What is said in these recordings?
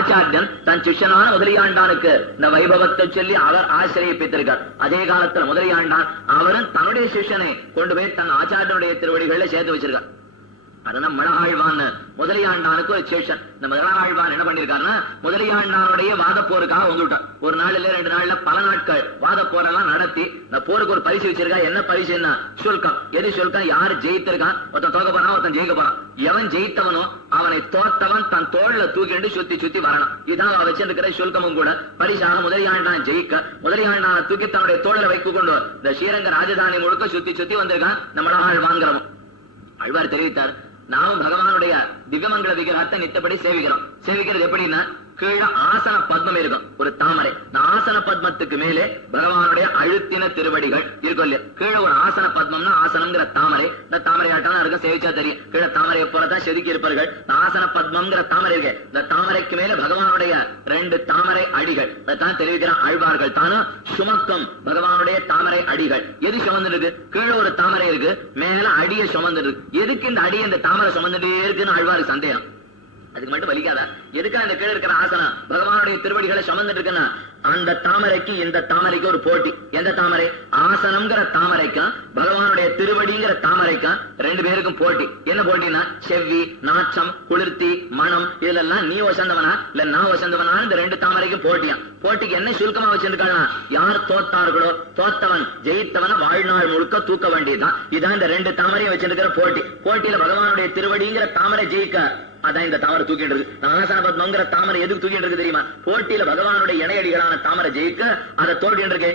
ஆச்சாரியன் தன் சிஷ்யனான முதலியாண்டானுக்கு இந்த வைபவத்தை சொல்லி அவர் ஆசிரியப்பித்திருக்கார். அதே காலத்துல முதலியாண்டான் அவரும் தன்னுடைய சிஷ்யனை கொண்டு போய் தன் ஆச்சாரியனுடைய திருவடிகள்ல சேர்த்து வச்சிருக்கார். அதுதான் மழகாழ்வான் முதலியாண்டானுக்கு ஒரு சேஷன். இந்த மழகாழ்வான் என்ன பண்ணிருக்காருன்னா முதலியாண்டானுடைய வாத போருக்காக வந்துட்டான். ஒரு நாள் இல்ல 2 நாள்ல பல நாட்கள் வாத போரெல்லாம் நடத்தி இந்த போருக்கு ஒரு பரிசு வச்சிருக்கா. என்ன பரிசுன்னா சுல்கம். எது சுல்கம்? யாரு ஜெயித்திருக்கான், ஒருத்தன் தோக்க போறான், ஒருத்தன் ஜெயிக்க போறான். எவன் ஜெயித்தவனோ அவனை தோத்தவன் தன் தோல்ல தூக்கிட்டு சுத்தி சுத்தி வரணும். இதான் வச்சிருக்கிற சுல்கமும் கூட. பரிசாக முதலியாண்டான் ஜெயிக்க முதலியாண்டான தூக்கி தன்னுடைய தோழரை வைக்க கொண்டு இந்த ஸ்ரீரங்க ராஜதானி முழுக்க சுத்தி சுத்தி வந்திருக்கான் இந்த மழகாழ்வான்கிறவன். ஆழ்வார் தெரிவித்தார், நாமும் பகவானுடைய திவ்யமங்கல விக்கிரகத்தை நித்தப்படி சேவிக்கிறோம். சேவிக்கிறது எப்படின்னா கீழே ஆசன பத்மம் இருக்கும், ஒரு தாமரை. இந்த ஆசன பத்மத்துக்கு மேலே பகவானுடைய அழுத்தின திருவடிகள் இருக்கும் இல்லையா. கீழே ஒரு ஆசன பத்மம்னா ஆசனம்ங்கிற தாமரை. இந்த தாமரை ஆட்டம் இருக்க சேவிச்சா தெரியும். கீழே தாமரையை போலதான் செதுக்கி இருப்பார்கள். இந்த ஆசன பத்மம்ங்கிற தாமரை இருக்கு. இந்த தாமரைக்கு மேல பகவானுடைய 2 தாமரை அடிகள். அதான் தெரிவிக்கிறான் ஆழ்வார்கள். தானும் சுமக்கும் பகவானுடைய தாமரை அடிகள். எது சுமந்துருக்கு? கீழே ஒரு தாமரை இருக்கு, மேல அடியை சுமந்துருக்கு. எதுக்கு இந்த அடியை இந்த தாமரை சுமந்துட்டே இருக்குன்னு ஆழ்வாருக்கு சந்தேகம். அதுக்கு மட்டும் வலிக்காதா? எதுக்கா இந்த கீழே இருக்கிற ஆசனம் பகவானுடைய திருவடிகளை சுமந்துட்டு இருக்குன்னா அந்த தாமரைக்கு இந்த தாமரைக்கு ஒரு போட்டி. எந்த தாமரை? ஆசனம்ங்கிற தாமரைக்கும் பகவானுடைய திருவடிங்கிற தாமரைக்கும் 2 பேருக்கும் போட்டி. என்ன போட்டினா செவ்வி, நாச்சம், குளிர்த்தி, மனம், இதெல்லாம் நீ வசந்தவனா இல்ல நான் வசந்தவனா இந்த 2 தாமரைக்கும் போட்டியா. போட்டிக்கு என்ன சுல்கமா வச்சிருக்காங்க? யார் தோத்தார்களோ தோத்தவன் ஜெயித்தவன வாழ்நாள் முழுக்க தூக்க வேண்டியதுதான். இதான் இந்த 2 தாமரையும் வச்சிருக்கிற போட்டி. போட்டியில பகவானுடைய திருவடிங்கிற தாமரை ஜெயிக்க அதான் இந்த தாமரை தூக்கிட்டு இருக்கு. ஆசன பத்மங்கிற தாமரை எதுக்கு தூக்கிட்டு இருக்கு தெரியுமா? போட்டியில பகவானுடைய இணையடிகளான தாமரை ஜெயிக்க அதை தோட்டிட்டு இருக்கு.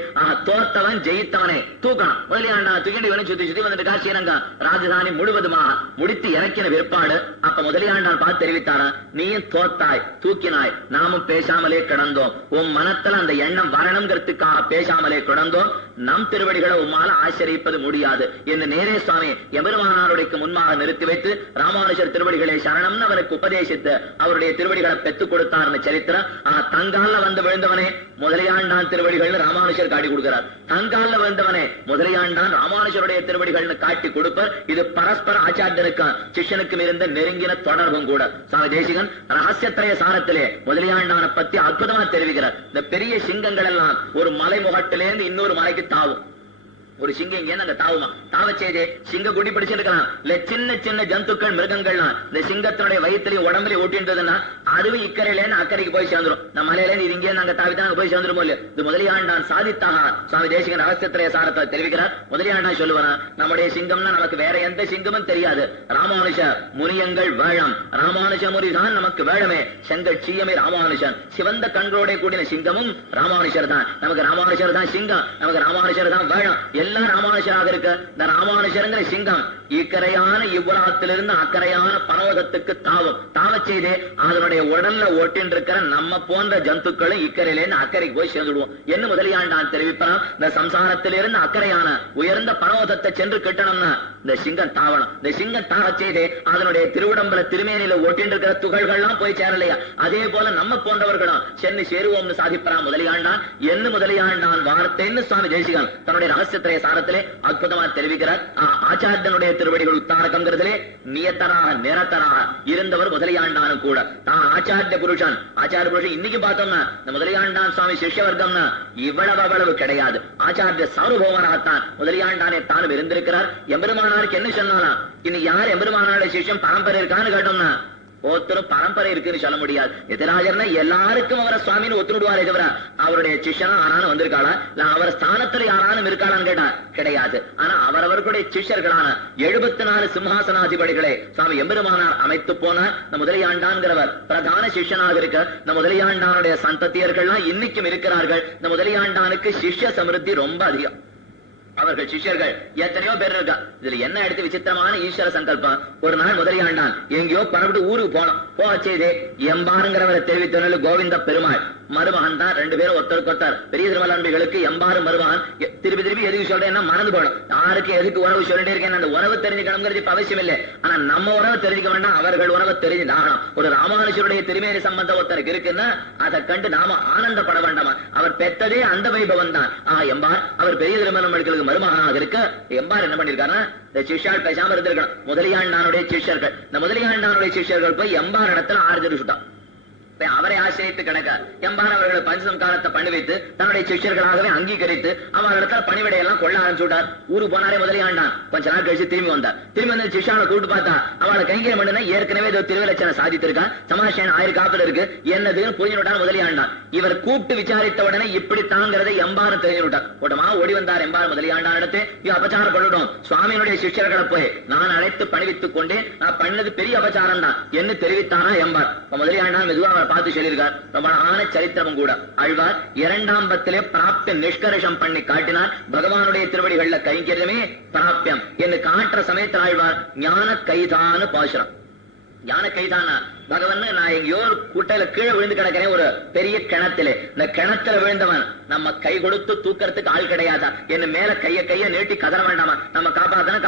தோத்தவன் ஜெயித்தவனை தூக்கணும். முதலியாண்டா தூக்கிட்டு இவனை சுத்தி சுத்தி வந்துட்டு ஸ்ரீரங்கம் ராஜதானி முழுவதுமாக முடித்து இறக்கின விற்பாடு. அப்ப முதலியாண்டான் பார்த்து தெரிவித்தாரா, நீயும் தோத்தாய், தூக்கினாய், நாமும் பேசாமலே கிடந்தோம். உன் மனத்துல அந்த எண்ணம் வரணுங்கிறதுக்காக பேசாமலே கிடந்தோம். நம் திருவடிகளை உம்மால ஆச்சரிப்பது முடியாது என்று நேரே சுவாமி எம்பெருமானாருடைய முன்பாக நிறுத்தி வைத்து ராமானுஜர் திருவடிகளை சரணம்னு அவருக்கு உபதேசித்து அவருடைய திருவடிகளை பெற்றுக் கொடுத்தார்னு சரித்திரம். தங்கால வந்து விழுந்தவனே முதலியாண்டான் திருவடிகள் ராமானுஜர் காட்டி கொடுக்கிறார். தங்கால விழுந்தவனே முதலியாண்டான் ராமானுஜருடைய திருவடிகள் காட்டி கொடுப்பார். இது பரஸ்பர ஆச்சாரியனுக்கும் சிஷ்யனுக்கும் இருந்த நெருங்கின தொடர்பும் கூட. சுவாமி தேசிகன் ரகசியத்திரைய சாரத்திலே முதலியாண்டான பத்தி அற்புதமா தெரிவிக்கிறார். இந்த பெரிய சிங்கங்கள் எல்லாம் ஒரு மலை முகட்டிலேருந்து இன்னொரு மலைக்கு தாவும். ஒரு சிங்கம் இங்க அங்க தாவுமா, தாவ செய்தே சிங்க குடி பிடிச்சிருக்கலாம். இல்ல சின்ன சின்ன ஜந்துக்கள் மிருகங்கள்லாம் இந்த சிங்கத்தினுடைய வயிற்றுலயும் உடம்புலயும் ஓட்டின்றதுன்னா அதுவும் இக்கரையிலேருந்து அக்கறைக்கு போய் சேர்ந்துரும். நம்ம மலையிலேருந்து இது இங்கே நாங்க தாவித்தான் அங்க போய் சேர்ந்துரும் இல்லையா. இது முதலியாண்டான் சாதித்தாக சுவாமி தேசிகன் ரகசியத்திரைய சாரத்தை தெரிவிக்கிறார். முதலியாண்டான் சொல்லுவானா, நம்முடைய சிங்கம்னா நமக்கு வேற எந்த சிங்கமும் தெரியாது. ராமானுஜ முனியங்கள் வேழம், ராமானுஜ முனி தான் நமக்கு வேழமே. செங்கல் சீயமே ராமானுஜன். சிவந்த கண்களோட கூடின சிங்கமும் ராமானுஜர் தான். நமக்கு ராமானுஜர் தான் சிங்கம், நமக்கு ராமானுஜர் தான் வேழம். எல்லாம் ராமானுஜராக இருக்க இந்த ராமானுஜருங்கிற சிங்கம் இக்கரையான இவ்வுலகத்திலிருந்து அக்கறையான பர்வதத்துக்கு தாவும். தாவ செய்தே அதனுடைய உடல்ல ஓட்டின் இருக்கிற நம்ம போன்ற ஜந்துக்களும் இக்கரையிலேருந்து அக்கறைக்கு போய் சேர்ந்துடுவோம் என்று முதலியாண்டான் தெரிவிப்பான். இந்த சம்சாரத்திலிருந்து அக்கறையான உயர்ந்த பர்வதத்தை சென்று கிட்டணும்னா இந்த சிங்கம் தாவணும். இந்த சிங்கம் தாவ செய்தே அதனுடைய திருவுடம்புல திருமேனியில ஓட்டின் இருக்கிற துகள்கள்லாம் போய் சேரலையா. அதே போல நம்ம போன்றவர்களும் சென்று சேருவோம்னு சாதிப்பான் முதலியாண்டான். என்ன முதலியாண்டான் வார்த்தைன்னு சுவாமி தேசிகன் தன்னுடைய ரகசியத்திரைய சாரத்திலே அற்புதமா தெரிவிக்கிறார். ஆச்சாரியனுடைய திருவடிகள் உத்தாரகங்கிறதுலே நியத்தராக நிரத்தராக இருந்தவர் முதலியாண்டானும் கூட. ஆச்சாரிய புருஷன், ஆச்சாரிய புருஷன் இன்னைக்கு பார்த்தோம்னா இந்த முதலியாண்டான் சுவாமி சிஷ்ய வர்க்கம்னா இவ்வளவு கிடையாது. ஆச்சாரிய சார்வபௌமராகத்தான் முதலியாண்டானே தானும் இருந்திருக்கிறார். எம்பெருமானாருக்கு என்ன சொன்னானா, இன்னைக்கு யார் எம்பெருமானாருடைய சிஷ்யம் பரம்பரை இருக்கான்னு கேட்டோம்னா ஒருத்தரும் பரம்பரை இருக்குன்னு சொல்ல முடியாது. எதிராஜர்னா எல்லாருக்கும் அவரை சுவாமின்னு ஒத்துடுவாரே தவிர அவருடைய சிஷ்யனா ஆனாலும் வந்திருக்காளா இல்ல அவர் ஸ்தானத்துல யாரானும் இருக்காளான்னு கேட்டா கிடையாது. ஆனா அவரவர்களுடைய சிஷ்யர்களான 74 சிம்ஹாசனாதிபதிகளை சுவாமி எம்பெருமானார் அமைத்து போன இந்த முதலியாண்டான்கிறவர் பிரதான சிஷ்யனாக இருக்க இந்த முதலியாண்டானுடைய சந்ததியர்கள்லாம் இன்னைக்கும் இருக்கிறார்கள். இந்த முதலியாண்டானுக்கு சிஷ்ய சமிருத்தி ரொம்ப அதிகம். அவர்கள் சிஷ்யர்கள் எத்தனையோ பேர் இருக்கா. இதுல என்ன எடுத்து விசித்திரமான ஈஸ்வர சங்கல்பம். ஒரு நாள் முதலியாண்டான் எங்கேயோ பரவிட்டு ஊருக்கு போனோம். போக செய்து எம்பாருங்கிறவரை தெரிவித்த கோவிந்த பெருமாள் மருமகன் தான். 2 பேரும் ஒருத்தருக்கு ஒருத்தர். பெரிய திருமலம்பிகளுக்கு எம்பாரு மருமகன். திருப்பி திருப்பி எதுக்கு சொல்றேன்னா மறந்து போகணும். யாருக்கு எதுக்கு உறவு சொல்லிட்டே இருக்கேன். அந்த உறவு தெரிஞ்சுக்கணுங்கிறது இப்ப அவசியம் இல்லை. ஆனா நம்ம உறவு தெரிஞ்சுக்க வேண்டாம், அவர்கள் உறவு தெரிஞ்சுதாகணும். ஒரு ராமானுஜருடைய திருமேனி சம்பந்தம் ஒருத்தருக்கு இருக்குன்னா அதை கண்டு நாம ஆனந்தப்பட வேண்டாமா. அவர் பெற்றதே அந்த வைபவம் தான். எம்பார் அவர் பெரிய திருமலம்பிகளுக்கு மருமகனாக இருக்க எம்பார் என்ன பண்ணிருக்காருன்னா இந்த சிஷ்யால் பேசாம இருந்திருக்கணும். முதலியாண்டானுடைய சிஷ்யர்கள், இந்த முதலியாண்டானுடைய சிஷ்யர்கள் போய் எம்பார் இடத்துல ஆறுதல் சுட்டான். அவரை ஆசிரியத்து கிடக்க எம்பார் அவர்களை பஞ்சசம்காரத்தை பண்ணி வைத்து தன்னுடைய சிஷ்யர்களாகவே அங்கீகரித்து அவர்களிடத்துல பணிவிடையெல்லாம் கொள்ள ஆரம்பிச்சுட்டார். ஊருக்கு போனாரே முதலியாண்டான். கொஞ்ச நாள் கழிச்சு திரும்பி வந்தார். திரும்பி வந்து சிஷ்யாவை கூட்டு பார்த்தா அவளை கைங்கரியம் பண்ணா ஏற்கனவே திருவிலட்சணை சாதித்திருக்கான், சமாஷன் ஆயிரக்காப்புல இருக்கு, என்னதுன்னு புரிஞ்சுட்டான் முதலியாண்டான். இவர் கூப்பிட்டு விசாரித்த உடனே இப்படி தாங்கிறதை எம்பாரும் தெரிஞ்சுட்டார். கூட்டமா ஓடி வந்தார் எம்பார் முதலியாண்டான் இடத்து. அபச்சாரம் பண்ணிட்டோம், சுவாமியினுடைய சிஷ்யர்களை போய் நான் அழைத்து பணிவித்துக் கொண்டே நான் பண்ணது பெரிய அபச்சாரம் தான் என்று தெரிவித்தாரா எம்பார். முதலியாண்டான் மெதுவா பார்த்து சொல்லியிருக்கார். ரொம்ப அழகான சரித்திரமும் கூட. ஆழ்வார் இரண்டாம் பத்திலே பிராப்த நிஷ்கர்ஷம் பண்ணி காட்டினார். பகவானுடைய திருவடிகள்ல கைங்கரியமே பிராப்தியம் என்று காட்டுற சமயத்தில் ஆழ்வார் ஞான கைதான்னு பாசுரம். ஞான கைதானா பகவன் நான் எங்கேயோ ஒரு குட்டையில கீழே விழுந்து கிடக்கிறேன், ஒரு பெரிய கிணத்துல. இந்த கிணத்துல விழுந்தவன் நம்ம கை கொடுத்து தூக்கறதுக்கு ஆள் கிடையாதா? என்ன மேல கைய நீட்டி கதற வேண்டாமா? நம்ம காப்பாத்தன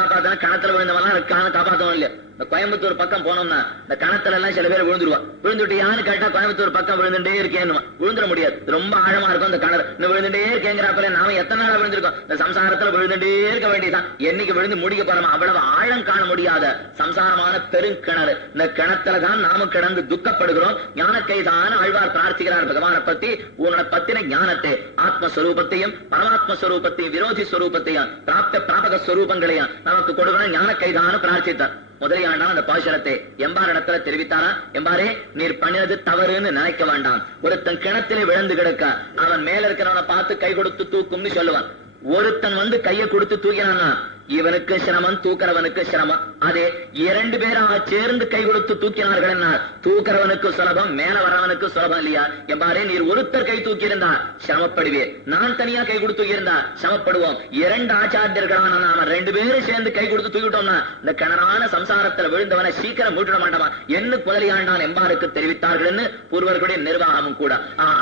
கிணத்துல விழுந்தவன் இருக்கான்னு காப்பாத்தணும் இல்லையா? இந்த கோயம்புத்தூர் பக்கம் போனோம்னா இந்த கணத்துல எல்லாம் சில பேர் விழுந்துருவா. விழுந்துட்டியான்னு கேட்டா கோயம்புத்தூர் பக்கம் விழுந்துட்டே இருக்கேன்னு விழுந்துட முடியாது, ரொம்ப ஆழமா இருக்கும் அந்த கிணறு. இந்த விழுந்துட்டே இருக்கேங்கிறப்பல நாம எத்தனை நாளா விழுந்திருக்கோம்? இந்த சம்சாரத்துல விழுந்துட்டே இருக்க வேண்டியதான். என்னைக்கு விழுந்து முடிக்க போறோமா அவ்வளவு ஆழம் காண முடியாத சம்சாரமான பெருங்கிணறு. இந்த கிணத்துலதான் நாம கிடந்து துக்கப்படுகிறோம். ஞான கைதான் ஆழ்வார் பிரார்த்திக்கிறார் பகவானை பத்தி. உன்னோட பத்தின ஞானத்தை, ஆத்மஸ்வரூபத்தையும் பரமாத்மஸ்வரூபத்தையும் விரோதி ஸ்வரூபத்தையும் பிராப்த பிராபக ஸ்வரூபங்களையும் நமக்கு கொடுக்கணும் ஞான கைதான்னு பிரார்த்தித்தார். முதலியாண்டான் அந்த பாசுரத்தை எம்பார் இடத்துல தெரிவித்தாரா, எம்பாரே நீர் பண்ணினது தவறுன்னு நினைக்க வேண்டாம். ஒருத்தன் கிணத்திலே விழுந்து கிடக்க அவன் மேல இருக்கிறவனை பார்த்து கை கொடுத்து தூக்கும்னு சொல்லுவான். ஒருத்தன் வந்து கையை கொடுத்து தூக்கினான்னா இவனுக்கு சிரமம், தூக்கிறவனுக்கு சிரமம். அதே இரண்டு பேராக சேர்ந்து கை கொடுத்து தூக்கினார்கள் என்ன, தூக்கிறவனுக்கு சுலபம், மேல வரவனுக்கு சுலபம் இல்லையா? எவ்வாறே நீர் ஒருத்தர் கை தூக்கி இருந்தா சிரமப்படுவேன், நான் தனியா கை கொடுத்து தூக்கி இருந்தா சிரமப்படுவோம். இரண்டு ஆச்சாரியர்களான நாம ரெண்டு பேரும் சேர்ந்து கை கொடுத்து தூக்கிட்டோம்னா இந்த கிணறான சம்சாரத்துல விழுந்தவனை சீக்கிரம் மீட்டிட மாட்டோமா என்று முதலியாண்டான் எம்பாருக்கு தெரிவித்தார்கள் பூர்வர்களுடைய நிர்வாகமும் கூட.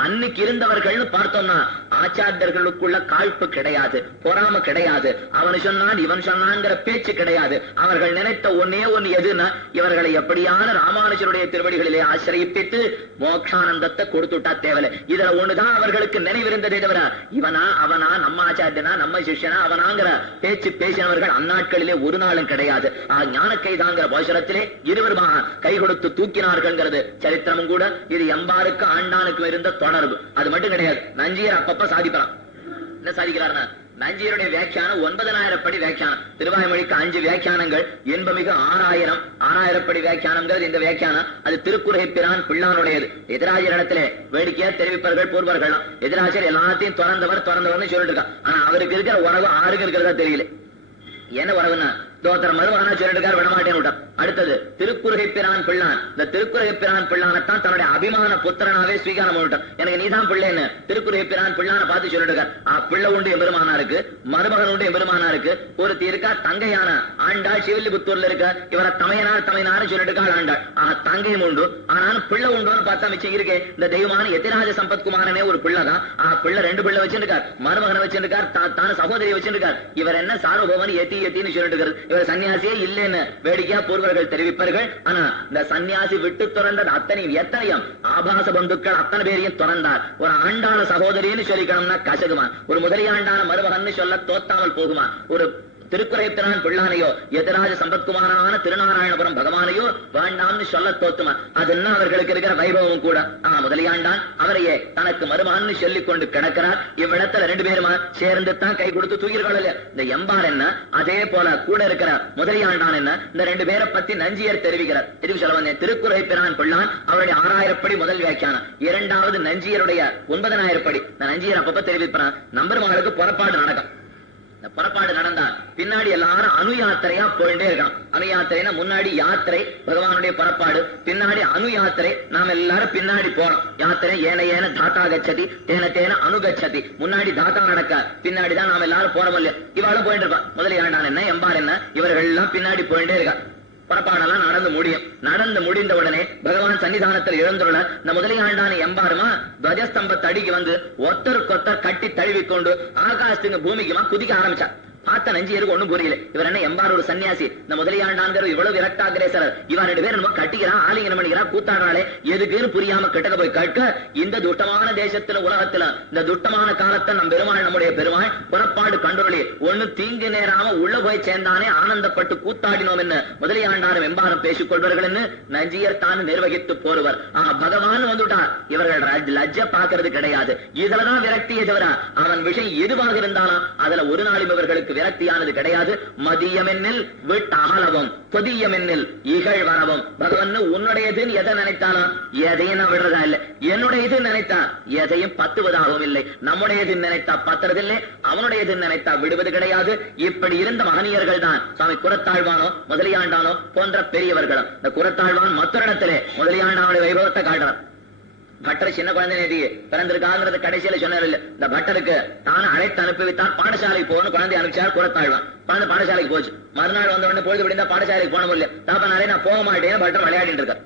அன்னைக்கு இருந்தவர்கள் பார்த்தோம்னா ஆச்சாரியர்களுக்குள்ள காழ்ப்பு கிடையாது, பொறாம கிடையாது, அவனு சொன்னான் இவன் சொன்னாங்கிற பேச்சு கிடையாது. அவர்கள் நினைத்த ஒன்னே ஒன்னு எதுன்னா இவர்களை எப்படியான ராமானுஜருடைய திருவடிகளிலே ஆசிரியப்பித்து மோட்சானந்தத்தை கொடுத்துட்டா தேவலை. இதுல ஒண்ணுதான் அவர்களுக்கு நினைவிருந்ததே தவிர இவனா அவனா நம்ம ஆச்சாரியனா நம்ம சிஷ்யனா அவனாங்கிற பேச்சு பேசினவர்கள் அந்நாட்களிலே ஒரு நாளும் கிடையாது. ஞான கைதாங்கிற பாசுரத்திலே இருவருமாக கை கொடுத்து தூக்கினார்கள் சரித்திரமும் கூட. இது எம்பாருக்கு ஆண்டானுக்கு இருந்த தொடர்பு. அது மட்டும் கிடையாது, நஞ்சியர் அப்பப்ப சாதிப்பான். என்ன சாதிக்கிறார்னா நஞ்சியருடைய வியாக்கியானம் 9000 படி வியாக்கியானம். திருவாய்மொழிக்கு 5 வியாக்கியானங்கள், என்பமிகு 6000 படி வியாக்கியானங்கள். இந்த வியாக்கியானம் அது திருக்குறளை பிரான் பிள்ளானுடையது. எதிராஜர் இடத்துல வேடிக்கையா தெரிவிப்பார்கள் பூர்வர்கள். எதிராஜர் எல்லாத்தையும் திறந்தவர்னு சொல்லிட்டு இருக்கா. ஆனா அவருக்கு இருக்கிற உலகம் ஆறுக்கு இருக்கிறதா தெரியல. என்ன உறவுன்னா தோத்திரம் மருமகனா சொல்லிட்டு விடமாட்டேன்னு விட்டார். அடுத்தது திருக்குறளை பிரான் பிள்ளான். இந்த திருக்குறளை பிரான் பிள்ளானத்தான் தன்னுடைய அபிமான புத்திரனாவே ஸ்வீகாரம் பண்ணிட்டார். எனக்கு நீதான் பிள்ளைன்னு திருக்குறளை பிரான் பிள்ளான பார்த்து சொல்லிட்டு பிள்ளை உண்டு எம்பெருமானா இருக்கு, மருமகன் உண்டு எம்பெருமானா இருக்கு. ஒருத்தி இருக்கா தங்கையான ஆண்டாள் சிவல்லிபுத்தூர்ல இருக்க, இவரை தமையனார் சொல்லிட்டு ஆண்டாள். தங்கையும் உண்டு, ஆனாலும் பிள்ளை உண்டுன்னு பார்த்தா மிச்சம் இருக்கே. இந்த தெய்வமான எதிராஜ சம்பத்குமாரனே ஒரு பிள்ளைதான். பிள்ளை 2 பிள்ளை வச்சிருக்கார், மருமகனை வச்சிருக்கார், தான சகோதரியை வச்சிருக்கார். இவர் என்ன சார்வபவன் எத்தின்னு சொல்லிட்டு இவர் சன்னியாசியே இல்லைன்னு வேடிக்கையா பூர்வர்கள் தெரிவிப்பார்கள். ஆனா இந்த சன்னியாசி விட்டு துறந்தது எத்தனையும் ஆபாச பந்துக்கள் அத்தனை பேரையும் துறந்தார். ஒரு ஆண்டான சகோதரின்னு சொல்லிக்கணும்னா கசகுமா, ஒரு முதலியாண்டான மருமகன் சொல்ல தோத்தாமல் போகுமா? ஒரு திருக்குறைப்பிரான் பிள்ளானையோ எதிராஜ சம்பத்குமாரான திருநாராயணபுரம் பகவானையோ வேண்டாம்னு சொல்ல தோத்துமா? அதுன்னா அவர்களுக்கு இருக்கிற வைபவம் கூட. முதலியாண்டான் அவரையே தனக்கு மருமான்னு சொல்லிக் கொண்டு கிடக்கிறார். இவ்விடத்துல 2 பேருமா சேர்ந்து தான் கை கொடுத்து தூக்கிருக்காள். இந்த எம்பார் என்ன, அதே போல கூட இருக்கிற முதலியாண்டான் என்ன, இந்த 2 பேரை பத்தி நஞ்சியர் தெரிவிக்கிறார். தெரிவி சொல்ல வந்தேன். திருக்குறைப்பிரான் பிள்ளான் அவருடைய 6000 படி முதல் வியாக்கியானம். இரண்டாவது நஞ்சியருடைய 9000 படி. நஞ்சியர் அப்பப்ப தெரிவிப்பான். நம்பெருமாளுக்கு புறப்பாடு நடக்கும். புறப்பாடு நடந்தா பின்னாடி எல்லாரும் அணு யாத்திரையா போயிட்டே இருக்கான். அணு யாத்திரைனா முன்னாடி யாத்திரை பகவானுடைய புறப்பாடு, பின்னாடி அணு யாத்திரை. நாம் எல்லாரும் பின்னாடி போறோம். யாத்திரை ஏன தாத்தா கச்சதி தேன அணுகச்சதி. முன்னாடி தாத்தா நடக்க, பின்னாடிதான் நாம் எல்லாரும் போறோம் இல்லையா? இவாளும் போயிட்டு இருப்பான். முதலியாண்டான் என்ன எம்பார் என்ன இவர்கள் எல்லாம் பின்னாடி போயிட்டே இருக்கா. புறப்பாடெல்லாம் நடந்து முடியும். நடந்து முடிந்த உடனே பகவான் சன்னிதானத்தில் எழுந்துள்ள இந்த முதலியாண்டான எம்பாருமா துவஜஸ்தம்பத்தை அடிக்கு வந்து ஒத்தருக்கொத்தர் கட்டி தழுவிக்கொண்டு ஆகாசத்துக்கு பூமிக்குமா குதிக்க ஆரம்பிச்சா. பார்த்த நஞ்சியருக்கு ஒண்ணும் புரியல. இவர் என்ன எம்பார் ஒரு சன்னியாசி, இந்த முதலியாண்டாங்கிற இவ்வளவு விரக்டாகிரேசர், இவன் 2 பேர் நம்ம கட்டிக்கிறான், ஆலிங்கனம் பண்ணிக்கிறான், கூத்தாடுறாளே எதுக்குன்னு புரியாம கிட்டக்க போய் கேட்க, இந்த துட்டமான தேசத்துல உலகத்துல இந்த துட்டமான காலத்தை நம் பெருமாள் நம்முடைய பெருமாள் புறப்பாடு கண்டுரளி ஒண்ணு தீங்கு நேராம உள்ள போய் சேர்ந்தானே ஆனந்தப்பட்டு கூத்தாடினோம் என்ன முதலியாண்டாரும் எம்பாரும் பேசிக் கொள்வார்கள் என்று நஞ்சியர் தான் நிர்வகித்து போருவர். பகவான் வந்துட்டார், இவர்கள் லஜ்ஜ பாக்குறது கிடையாது. இதுலதான் விரக்தியை தவிர அவன் விஷயம் எதுவாக இருந்தாலும் அதுல ஒரு நாளும் இவர்களுக்கு விரக்தியானது கிடையாது. மதியமென்னில் விட்டு அகலவும் பொதியமென்னில் இகழ் வரவும். பகவான் உன்னுடையதுன்னு எதை நினைத்தாலும் எதையும் நான் விடுறதா இல்லை, என்னுடையது நினைத்தா எதையும் பத்துவதாகவும் இல்லை, நம்முடையது நினைத்தா பத்துறதில்லை, அவனுடையது நினைத்தா விடுவது கிடையாது. இப்படி இருந்த மகனியர்கள் தான் சுவாமி குரத்தாழ்வானோ முதலியாண்டானோ போன்ற பெரியவர்களும். இந்த குரத்தாழ்வான் மற்றொரு இடத்திலே முதலியாண்டானுடைய வைபவத்தை காட்டுறான். பட்டர் சின்ன குழந்தை நேதி பிறந்திருக்காங்கிறது கடைசியில சொன்னார். இந்த பட்டருக்கு தானே அழைத்து அனுப்பிவித்தான், பாடசாலைக்கு போகணும், குழந்தை அனுப்பிச்சார் குரத்தாழ்வான். குழந்தை பாடசாலைக்கு போச்சு. மறுநாள் வந்த உடனே பொழுது விடிந்தா பாடசாலைக்கு போன முடியல. தாப்பனாரே நான் போக மாட்டேன், பட்டர் விளையாடிட்டு இருக்கார்.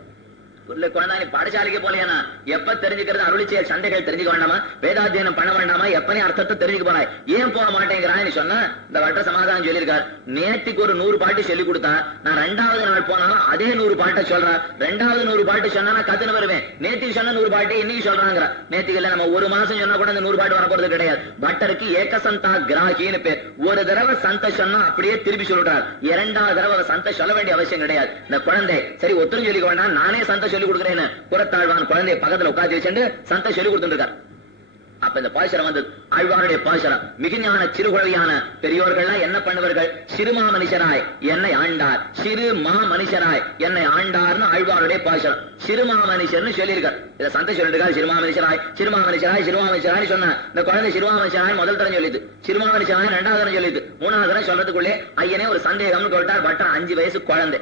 குழந்தை பாடசாலைக்கு போலையானா எப்ப தெரிஞ்சுக்கிறது? அருளிச்செயல் சண்டைகள் தெரிஞ்சுக்க வேண்டாமா? வேதாத்தியனம் பண்ண வேண்டாமா? எப்பனே அர்த்தத்தை தெரிஞ்சுக்க போறாய், ஏன் போக மாட்டேங்கிறான்னு சொன்னா இந்த வட்ட சமாதானம் சொல்லியிருக்கார். நேற்றுக்கு ஒரு 100 பாட்டு சொல்லி கொடுத்தா, நான் 2வது நாள் போனாலும் அதே 100 பாட்டை சொல்றேன். 2வது 100 பாட்டு சொன்னா நான் கத்துன்னு வருவேன். நேற்றுக்கு சொன்ன 100 பாட்டு இன்னைக்கு சொல்றாங்க. நேற்றுக்கு இல்ல, நம்ம ஒரு மாசம் சொன்னா கூட அந்த 100 பாட்டு வரப்போறது கிடையாது. பட்டருக்கு ஏகசந்தா கிராகின்னு பேர். ஒரு தடவை சந்த சொன்னா அப்படியே திருப்பி சொல்றார். 2வது தடவை சந்த சொல்ல வேண்டிய அவசியம் கிடையாது. இந்த குழந்தை சரி ஒத்துரும் சொல்லிக்க வேண்டாம், நானே சந்த சொல்லி கொடுக்கிறேன்னு குரத்தாழ்வான் குழந்தைய பக்கத்துல உட்காந்து வச்சு சந்தை சொல்லி கொடுத்துருக்கார். அப்ப இந்த பாசுரம் வந்து ஆழ்வாருடைய பாசுரம். மிகுஞான சிறுகுழவியான பெரியோர்கள்லாம் என்ன பண்ணுவார்கள்? சிறுமா மனுஷராய் என்னை ஆண்டார், சிறு மா மனுஷராய் என்னை ஆண்டார்னு ஆழ்வாருடைய பாசுரம். சிறுமா மனுஷர்னு சொல்லியிருக்கார். இதை சந்தை சொல்லிருக்காரு. சிறுமா மனுஷராய் சிறுமா மனுஷராய் சிறுமா மனுஷராய் சொன்ன இந்த குழந்தை சிறுமா மனுஷராய் முதல் தரம் சொல்லிது, சிறுமா மனுஷராய் 2வது தரம் சொல்லிது, 3வது தரம் சொல்றதுக்குள்ளே ஐயனே ஒரு சந்தேகம்னு சொல்லிட்டார். பட்டர் 5 வயசு குழந்தை.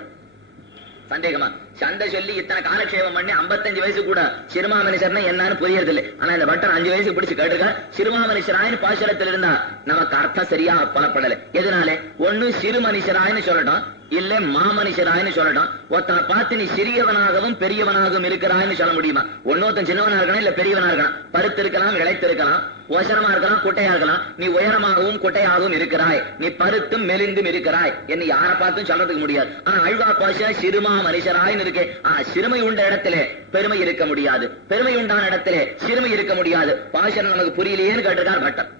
சந்தேகமா சந்தை சொல்லி இத்தனை காலக்ஷேபம் பண்ணி 55 வயசு கூட சிறுமா மனுஷர்னா என்னன்னு புரியறது இல்லை. ஆனா இந்த பட்டன் 5 வயசு பிடிச்சு கேட்டிருக்க. சிறுமா மனுஷராயின்னு பாசுரத்தில் இருந்தா நமக்கு அர்த்தம் சரியா புலப்படல. எதனால? ஒண்ணு சிறு மனுஷராயின்னு சொல்லட்டும், இல்ல மாமனுஷராயின்னு சொல்லட்டும். ஒருத்தனை பார்த்து நீ சிறியவனாகவும் பெரியவனாகவும் இருக்கிறான்னு சொல்ல முடியுமா? ஒன்னொருத்தன் சின்னவனா இருக்கணும், இல்ல பெரியவனா இருக்கணும். பருத்து இருக்கலாம், இழைத்திருக்கலாம், உயரமா இருக்கலாம், குட்டையா இருக்கலாம். நீ உயரமாகவும் குட்டையாகவும் இருக்கிறாய், நீ பருத்தும் மெலிந்தும் இருக்கிறாய் என்ன யாரை பார்த்தும் சொல்றதுக்கு முடியாது. ஆனா அழ்வா பாஷா சிறுமா மனுஷராயின்னு இருக்கே. சிறுமை உண்ட இடத்திலே பெருமை இருக்க முடியாது, பெருமை உண்டான இடத்திலே சிறுமை இருக்க முடியாது. பாஷன் நமக்கு புரியலையேன்னு கேட்டிருக்கார் பட்டர்.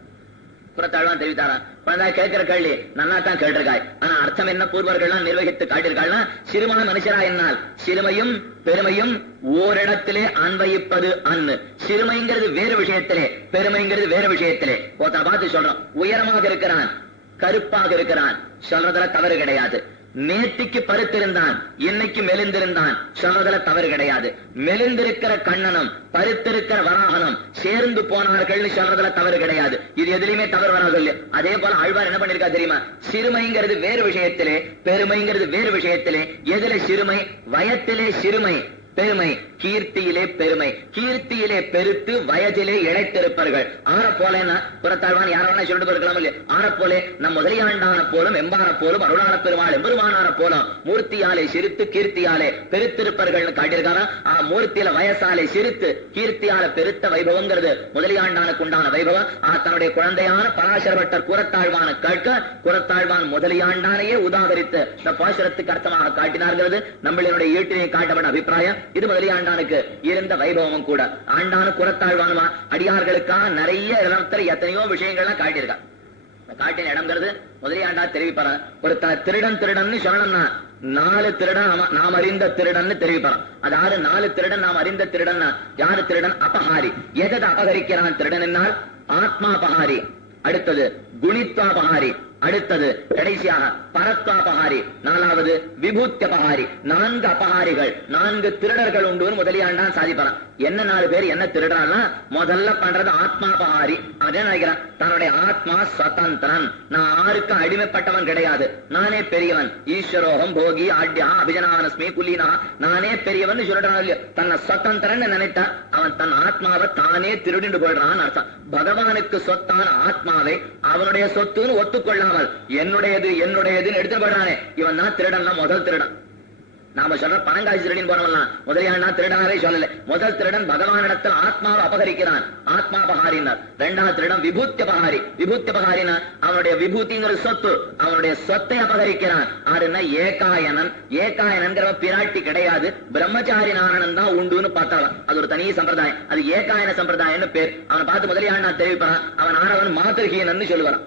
புறத்தாழ்வான் தெரிவித்தாரா? குழந்தை கேட்கிற கேள்வி நல்லா தான் கேட்டிருக்காய், ஆனா அர்த்தம் என்ன பூர்வர்கள்லாம் நிர்வகித்து காட்டியிருக்காள்னா, சிறுமா மனுஷரா என்னால் சிறுமையும் பெருமையும் ஓரிடத்திலே அன்வயிப்பது அன்னு. சிறுமைங்கிறது வேறு விஷயத்திலே, பெருமைங்கிறது வேறு விஷயத்திலே. ஒருத்தனை பார்த்து சொல்றோம் உயரமாக இருக்கிறான், கருப்பாக இருக்கிறான், சொல்றதுல தவறு கிடையாது. நேத்திக்கு பருத்திருந்தான், இன்னைக்கு மெலிந்திருந்தான், சொல்றதுல தவறு கிடையாது. மெலிந்திருக்கிற கண்ணனும் பருத்திருக்கிற வராகனும் சேர்ந்து போனார்கள் சொல்றதுல தவறு கிடையாது. இது எதுலையுமே தவறு வராது. அதே போல ஆழ்வார் என்ன பண்ணிருக்கா தெரியுமா? சிறுமைங்கிறது வேறு விஷயத்திலே, பெருமைங்கிறது வேறு விஷயத்திலே. எதுல சிறுமை? வயத்திலே சிறுமை, பெருமை கீர்த்தியிலே பெருமை. கீர்த்தியிலே பெருத்து வயதிலே இழைத்திருப்பார்கள். ஆற போல புறத்தாழ்வான் யாரவனா சொல்லிட்டு போயிருக்கலாம் இல்லையா? ஆற போலே நம் முதலியாண்டான போலும் எம்பார போலும் அருளான பெருமாள் எம்பெருமானார போலும் மூர்த்தியாலே சிரித்து கீர்த்தியாலே பெருத்திருப்பார்கள் காட்டியிருக்காங்க. மூர்த்தியில வயசாலே சிரித்து கீர்த்தியால பெருத்த வைபவங்கிறது முதலியாண்டானுக்கு உண்டான வைபவம். தன்னுடைய குழந்தையான பராசரவட்டர் குரத்தாழ்வான கேட்க குரத்தாழ்வான் முதலியாண்டானையே உதாகரித்து இந்த பாசுரத்துக்கு அர்த்தமாக காட்டினார்கிறது நம்மளுடைய ஈட்டினை காட்டப்பட்ட அபிப்பிராயம். இது முதலியாண்டானுக்கு இருந்த வைபவமும் கூட. ஆண்டானு குரத்தாழ்வானுமா அடியார்களுக்காக நிறைய இடத்துல எத்தனையோ விஷயங்கள்லாம் காட்டியிருக்கா. காட்டின இடம்ங்கிறது முதலியாண்டா தெரிவிப்பார. ஒரு திருடன் திருடன்னு சொல்லணும்னா 4 திருடன் நாம் அறிந்த திருடன் தெரிவிப்பாராம். அதாவது 4 திருடன் நாம் அறிந்த திருடன். யாரு திருடன்? அபகாரி. எதை அபகரிக்கிறான் திருடன் என்னால்? ஆத்மாபகாரி, அடுத்தது குணித்வாபகாரி, அடுத்தது கடைசியாக பரத்வாபகாரி, 4வது விபூத்தியபகாரி. 4 அபகாரிகள், 4 திருடர்கள் உண்டு முதலியாண்டான் சாதிப்பான். என்ன 4 பேர் என்ன திருடுறான்னா, முதல்ல பண்றது ஆத்மாபகாரி. அவன் நினைக்கிறான் தன்னுடைய ஆத்மா சுதந்திரன், நான் யாருக்கு அடிமைப்பட்டவன் கிடையாது, நானே பெரியவன், ஈஸ்வரோகம் போகி ஆட்யா அபிஜனானஸ்மி குலீனா, நானே பெரியவன் சொல்றான் இல்லையோ. தன்னை சுதந்திரன் நினைத்தா அவன் தன் ஆத்மாவை தானே திருடிண்டு போயிடுறான்னு அர்த்தம். பகவானுக்கு சொத்தான ஆத்மாவை அவனுடைய சொத்துன்னு ஒத்துக்கொள்ளாமல் என்னுடையது என்னுடையதுன்னு எடுத்து போயிடானே, இவன் தான் திருடன், முதல் திருடன். நாம சொல்ற பணங்காட்சி திருடின்னு போறவெல்லாம் முதலியாண்டா திருடனாவே சொல்லல. முதல் திருடன் பகவானிடத்தில் ஆத்மாவை அபகரிக்கிறான், ஆத்மாபகாரினார். இரண்டாவது திருடன் விபூத்தியபகாரி. விபூத்தியபகாரினா அவனுடைய விபூதிங்கிற சொத்து, அவனுடைய சொத்தை அபகரிக்கிறான். ஆறுன்னா ஏகாயனன். ஏகாயனன்கிற பிராட்டி கிடையாது, பிரம்மச்சாரி நாரணன் தான் உண்டுன்னு பார்த்தாலாம். அது ஒரு தனி சம்பிரதாயம், அது ஏகாயன சம்பிரதாயம்னு பேர். அவனை பார்த்து முதலியாண்டா தெரிவிப்பான், அவன் ஆனவன் மாத்திருகீனன்னு சொல்லுவான்.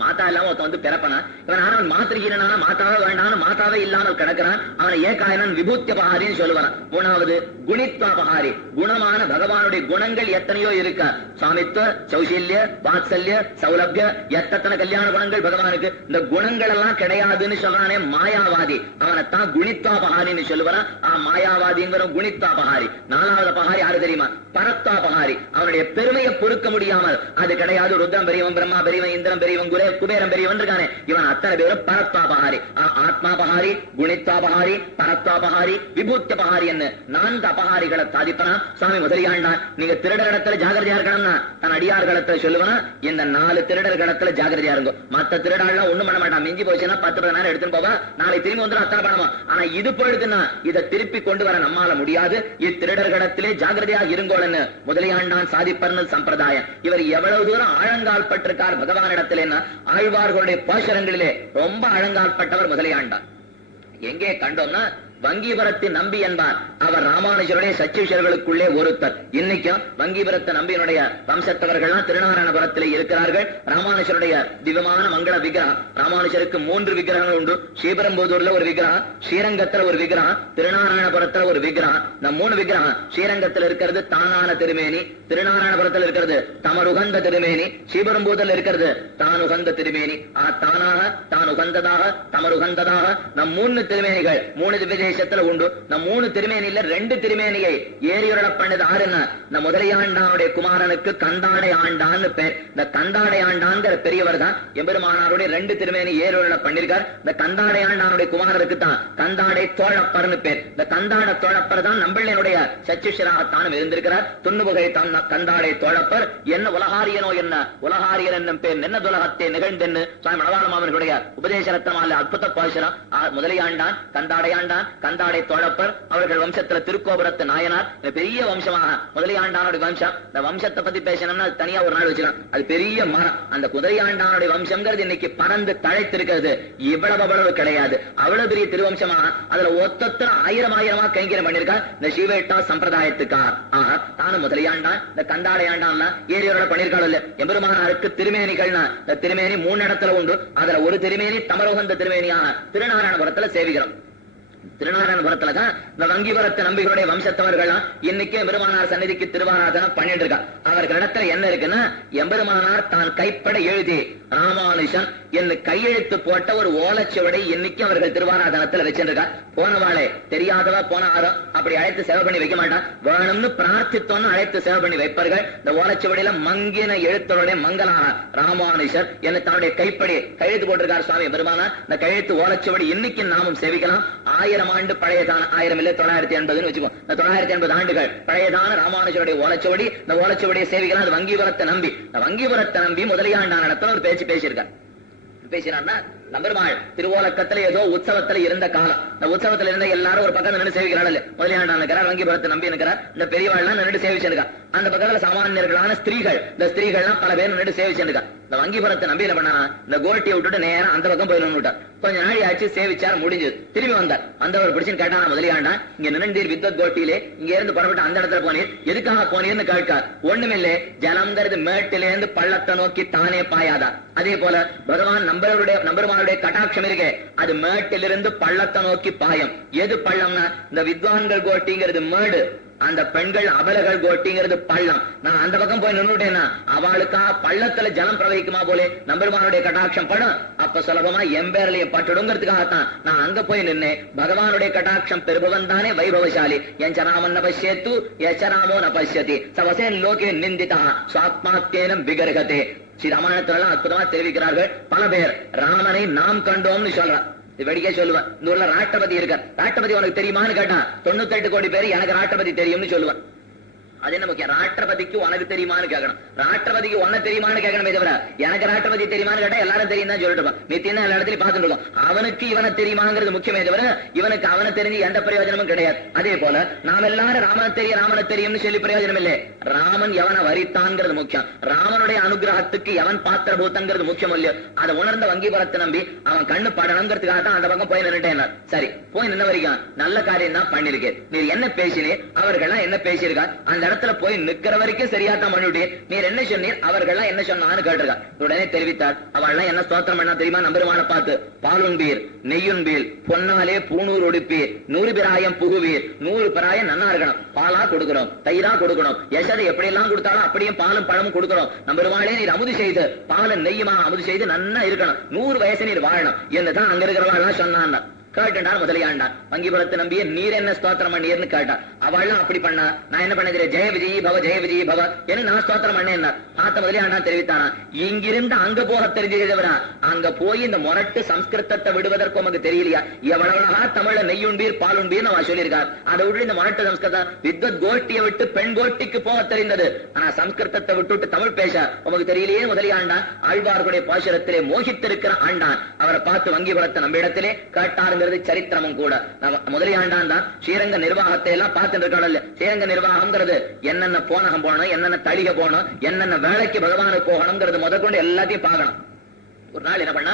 மாதா இல்லாம ஒருத்தன் வந்து பிறப்பனா, இவன் ஆனவன் மாத்திருக்கீனான மாதாவே வேண்டான மாதாவே இல்லாமல் கிடக்கிறான், அவனை ஏகாயனன் விபூத்தியபகாரின்னு சொல்லுவான். மூணாவது குணித்வாபகாரி. குணமான பகவானுடைய குணங்கள் எத்தனையோ இருக்க, சாமித்வ, சௌசல்ய, வாத்சல்ய, சௌலபிய, எத்தனை கல்யாண குணங்கள் பகவானுக்கு. இந்த குணங்கள் எல்லாம் கிடையாதுன்னு சொல்றானே மாயாவாதி, அவனைத்தான் குணித்வாபகாரின்னு சொல்லுவான். மாயாவாதிங்கிற குணித்வாபகாரி. நாலாவது பகாரி யாரு தெரியுமா? பரத்வாபகாரி. அவனுடைய பெருமையை பொறுக்க முடியாமல், அது கிடையாது, ருத்ரம் பெரியவன், பிரம்மா பெரியவன், இந்திரன் பெரியவன், குபேரம் பெரியவன் இருக்கானே, இவன் அத்தனை பேரும் பரத்வாபகாரி. ஆத்மாபகாரி, குணித்வாபகாரி, பரத்வாபகாரி, விபூத்தியபகாரி என்ன 4 அபகாரிகளை சாதிப்பனா சுவாமி முதலியாண்டான். நீங்க திருடரிடத்துல ஜாகிரதையா இருக்கணும்னா தன் அடியார்களிடத்துல சொல்லுவனா, இந்த 4 திருடர்களிடத்துல ஜாகிரதையா இருங்க. மத்த திருடாள்லாம் ஒண்ணும் பண்ண மாட்டான், மிஞ்சி போச்சுன்னா 10 நேரம் எடுத்துன்னு போவா, நாளை திரும்பி வந்து அத்தனை பணமா. ஆனா இது போயிடுதுன்னா இதை திருப்பி கொண்டு வர நம்மால முடியாது. இத்திருடர்களிடத்திலே ஜாகிரதையா இருங்கோன்னு முதலியாண்டான் சாதிப்பர்னு சம்பிரதாயம். இவர் எவ்வளவு தூரம் ஆழங்கால் பட்டிருக்கார் பகவானிடத்திலே. ஆழ்வார்களுடைய பாசுரங்களிலே ரொம்ப அழங்காற்பட்டவர் முதலியாண்டார். எங்கே கண்டோம்னா வங்கீபுரத்தின் நம்பி என்பார். அவர் ராமானுஜருடைய சச்சிஷர்களுக்குள்ளே ஒருத்தர். இன்னைக்கும் வங்கீபுரத்தை நம்பியினுடைய வம்சத்தவர்கள்லாம் திருநாராயணபுரத்திலே இருக்கிறார்கள். ராமானுஜருடைய திவ்யமான மங்கள விக்கிரகம். ராமானுஜருக்கு 3 விக்கிரகங்கள் உண்டு. ஸ்ரீபெரும்புதூர்ல ஒரு விக்கிரகம், ஸ்ரீரங்கத்துல ஒரு விக்கிரகம், திருநாராயணபுரத்துல ஒரு விக்கிரகம். இந்த 3 விக்கிரகம் ஸ்ரீரங்கத்தில் இருக்கிறது தானான திருமேனி, திருநாராயணபுரத்தில் இருக்கிறது தமருகந்த திருமேனி, ஸ்ரீபெரும்புதூர்ல இருக்கிறது தான் உகந்த திருமேனி. தானாக, தான் உகந்ததாக, தமருகந்ததாக நம் 3 திருமேனிகள் 3 திவ்ய உண்டு. நம் 3 திருமேனியில 2 திருமேனியை ஏரியுரட பண்ணது ஆறுன்னா, இந்த முதலியாண்டானுடைய குமாரனுக்கு கந்தாடை ஆண்டான்னு பேர். இந்த கந்தாடை ஆண்டான்கிற பெரியவர் தான் எம்பெருமானாருடைய 2 திருமேனி ஏரியுரட பண்ணிருக்கார். இந்த கந்தாடை ஆண்டானுடைய குமாரனுக்கு தான் கந்தாடை தோழப்பர்னு பேர். இந்த கந்தாட தோழப்பர் தான் நம்பிள்ளையனுடைய சச்சிஷராகத்தான் இருந்திருக்கிறார். துண்ணுபுகை தான் கந்தாடை தோழப்பர். என்ன உலகாரியனோ என்ன உலகாரியன் என்னும் பேர் என்ன துலகத்தை நிகழ்ந்தென்னு சுவாமி மணவாளம் அவர்களுடைய உபதேச ரத்னமால அற்புத பாசுரம். முதலியாண்டான், கந்தாடையாண்டான், கந்தாடை தோழப்பர். அவர்கள் வம்சத்துல திருக்கோபுரத்து நாயனார். பெரிய வம்சமாக முதலியாண்டானுடைய வம்சம். இந்த வம்சத்தை பத்தி பேசணும்னா தனியா ஒரு நாள் வச்சுக்கலாம். அது பெரிய மரம். அந்த முதலியாண்டானுடைய வம்சம்ங்கிறது இன்னைக்கு பறந்து தழைத்திருக்கிறது. இவ்வளவு கிடையாது. அவ்வளவு பெரிய திருவம்சமாக அதுல ஒத்தொத்தர 1000 கைங்கரம் பண்ணிருக்கார் இந்த ஸ்ரீவேட்டா சம்பிரதாயத்துக்கா. தானும் முதலியாண்டான் இந்த கந்தாடையாண்டான் ஏரியோட பண்ணிருக்காள். இல்ல எம்பெருமானாருக்கு திருமேனிகள்னா இந்த திருமேனி 3 இடத்துல உண்டு. அதுல ஒரு திருமேனி தமரோகந்த திருமேனியாக திருநாராயணபுரத்துல சேவிக்கிறோம். திருநாராயணபுரத்துலதான் இந்த வங்கிபுரத்து நம்பிகளுடைய வம்சத்தவர்கள்லாம் இன்னைக்கே எம்பெருமானார் சந்நிதிக்கு திருவாராதனம் பண்ணிட்டு இருக்கா. அவர்களிடத்துல என்ன இருக்குன்னா, எம்பெருமானார் தான் கைப்பட எழுதி ராமானுஜன் என்று கையெழுத்து போட்ட ஒரு ஓலைச்சுவடை இன்னைக்கு அவர்கள் திருவாராதனத்துல வச்சிருக்கா. போனவாளே தெரியாதவா போன ஆரம் அப்படி அழைத்து சேவை பண்ணி வைக்க மாட்டான். வேணும்னு பிரார்த்தித்தோன்னு அழைத்து சேவை பண்ணி வைப்பார்கள். இந்த ஓலைச்சுவடியில மங்கின எழுத்துடைய மங்களாக ராமானுஜர் என்று தன்னுடைய கைப்படி கையெழுத்து போட்டிருக்கார் சுவாமி பெருமானார். இந்த கையெழுத்து ஓலைச்சுவடி இன்னைக்கு நாமும் சேவிக்கலாம். 1000 ஆண்டு பழையதான, 1000 இல்ல 980 வச்சுக்கோ. இந்த 980 ஆண்டுகள் பழையதான ராமானுஜருடைய ஓலைச்சுவடி. இந்த ஓலைச்சுவடியை சேவிக்கலாம். அது வங்கிபுரத்தை நம்பி. இந்த வங்கிபுரத்தை நம்பி முதலியாண்டான இடத்துல ஒரு பேச்சு பேசியிருக்கார். பேசினார்னா நம்பெருமாள் திருவோலக்கத்துல ஏதோ உற்சவத்துல இருந்த காலம். இந்த உற்சவத்துல இருந்த எல்லாரும் ஒரு பக்கம் நின்று சேவிக்கிறாள். முதலியாண்டான் இருக்கிறார், வங்கிபுரத்தை நம்பி இருக்கிறார். இந்த பெரியவாள்லாம் நின்று சேவிச்சிருக்கா. அந்த பக்கத்துல சாமானியர்களான ஸ்திரீகள், இந்த ஸ்திரீகள்லாம் பல பேர் நின்று சேவிச்சிருக்கா. இந்த வங்கிபுரத்தை நம்பி என்ன பண்ணா, இந்த கோட்டியை விட்டுட்டு நேரம் அந்த பக்கம் போய் நின்றுட்டார். கொஞ்ச நாள் ஆச்சு, சேவிச்சார், முடிஞ்சது. திரும்பி வந்தார். வந்தவர் பிடிச்சுன்னு கேட்டா, முதலியாண்டான் இங்க நின்றீர் வித்வத் கோட்டியிலே, இங்க இருந்து புறப்பட்டு அந்த இடத்துல போனீர், எதுக்காக போனீர்னு கேட்கார். ஒண்ணுமில்லை, ஜலம்ங்கிறது மேட்டிலேருந்து பள்ளத்தை நோக்கி தானே பாயாதா. அதே போல பகவான் நம்பெருமானுடைய கட்டாட்சம் இருக்கே, அது மேட்டிலிருந்து பள்ளத்தை நோக்கி பாயம். எது பள்ளம்னா, இந்த வித்வான்கள் கோட்டிங்கிறது மேடு, அந்த பெண்கள் அபலகள் கோட்டிங்கிறது பள்ளம். நான் அந்த பக்கம் போய் நின்றுட்டேன்னா அவளுக்காக பள்ளத்துல ஜலம் பிரவகிக்குமா போலே நம்பெருமானுடைய கட்டாட்சம் படும். அப்ப சுலபமா எம்பேரலைய பட்டுடுங்கிறதுக்காகத்தான் நான் அங்க போய் நின்னேன். பகவானுடைய கட்டாட்சம் பெறுபவன் தானே வைபவசாலி. எச்சராமன் ந பஷ்யத்து எச்சராமோ ந பஷ்யதி சவசேன் லோகே நிந்திதா சுவாத்மாத்தேனம் விகர்கதே. ஸ்ரீ ராமாயணத்துல அற்புதமா தெரிவிக்கிறார்கள். பல பேர் ராமனை நாம் கண்டோம்னு சொல்றான். வெடிக்க சொல்லுவான். இந்த ஊர்ல ராஷ்டிரபதி இருக்கார், ராஷ்டிரபதி உனக்கு தெரியுமான்னு கேட்டான். 98 கோடி பேர் எனக்கு ராஷ்டிரபதி தெரியும்னு சொல்லுவான். அது என்ன முக்கியம்? ராஷ்டிரபதிக்கு உனக்கு தெரியுமான்னு கேட்கணும், ராஷ்டிரபதிக்கு உனக்கு தெரியுமான்னு கேட்கணுமே தவிர எனக்கு ராஷ்டிரபதி தெரியுமான்னு கேட்டா எல்லாரும் தெரியும் தான் சொல்லிட்டு இருக்கோம். நித்தியம் எல்லா இடத்துலயும் பார்த்துட்டு இருக்கோம். அவனுக்கு இவனை தெரியுமாங்கிறது முக்கியமே தவிர இவனுக்கு அவனை தெரிஞ்சு எந்த பிரயோஜனமும் கிடையாது. அதே போல நாம் எல்லாரும் ராமனை தெரியும்னு சொல்லி பிரயோஜனம் இல்லை. ராமன் எவனை வரித்தான்ங்கிறது முக்கியம். ராமனுடைய அனுகிரகத்துக்கு எவன் பாத்திரபூத்தங்கிறது முக்கியம் இல்லையோ. அதை உணர்ந்த வங்கிபுரத்தை நம்பி அவன் கண்ணு படணுங்கிறதுக்காக தான் அந்த பக்கம் போய் நின்றுட்டேன். சரி, போய் நின்ன வரைக்கும் நல்ல காரியம் தான் பண்ணிருக்கேன். நீர் என்ன பேசினே, அவர்கள்லாம் என்ன பேசியிருக்கா, அந்த இடத்துல போய் நிக்கிற வரைக்கும் சரியாத்தான் பண்ணிவிட்டே. நீர் என்ன சொன்னீர், அவர்கள்லாம் என்ன சொன்னான்னு கேட்டிருக்கா. உடனே தெரிவித்தார். அவள்லாம் என்ன ஸ்தோத்திரம் பண்ணா தெரியுமா? நம்பருமான பார்த்து, பாலுன்பீர் நெய்யுன்பீர் பொன்னாலே பூணூர் உடுப்பீர் 100 பிராயம் புகுவீர் 100 பிராயம் நன்னா இருக்கணும். பாலா கொடுக்கணும், தயிரா கொடுக்கணும், யசதை எப்படி எல்லாம் கொடுத்தாலும் அப்படியும் பாலும் பழமும் கொடுக்கணும். நம்பருமாளே நீர் அமுது செய்து பாலும் நெய்யுமா அமுது செய்து நன்னா இருக்கணும், 100 வயசு நீர் வாழணும் என்னதான் அங்க இருக்கிறவாள் சொன்னான். கேட்டான் முதலியாண்டான். வங்கிபுரத்தை நம்பிய நீர் என்ன ஸ்தோத்திரம் பண்ணியர்னு கேட்டான். அவள்லாம் அப்படி பண்ணா. நான் என்ன பண்ணேன், ஜெய விஜய் பவ ஜெய விஜய் பவ என்ன நான் ஸ்தோத்திரம் பண்ணேன். பார்த்த முதலியாண்டான் தெரிவித்தானா, இங்கிருந்து அங்க போக தெரிஞ்சதவரா, அங்க போய் இந்த முரட்டு சம்ஸ்கிருதத்தை விடுவதற்கு உமக்கு தெரியலையா? எவ்வளவுலகா தமிழ்ல நெய்யுன்பீர் பாலுன்பீர் அவ சொல்லியிருக்கார். அதை விட்டு இந்த முரட்டு சம்ஸ்கிருதம் வித்வத் கோஷ்டியை விட்டு பெண் கோஷ்டிக்கு போக தெரிந்தது. ஆனா சம்ஸ்கிருதத்தை விட்டு தமிழ் பேச உமக்கு தெரியலையே. முதலியாண்டான் ஆழ்வார்களுடைய பாசுரத்திலே மோகித்திருக்கிற ஆண்டான். அவரை பார்த்து வங்கிபுரத்தை நம்ம இடத்திலே கேட்டாருங்க சரித்திரமும் கூட. முதலியாண்டான் தான் ஸ்ரீரங்க நிர்வாகத்தை எல்லாம் பார்த்துட்டு இருக்கணும். ஸ்ரீரங்க நிர்வாகம்ங்கிறது என்னென்ன போனகம் போகணும், என்னென்ன தளிக போகணும், என்னென்ன வேலைக்கு பகவானுக்கு போகணும்ங்கிறது முதற்கொண்டு எல்லாத்தையும் பார்க்கணும். ஒரு நாள் என்ன பண்ண,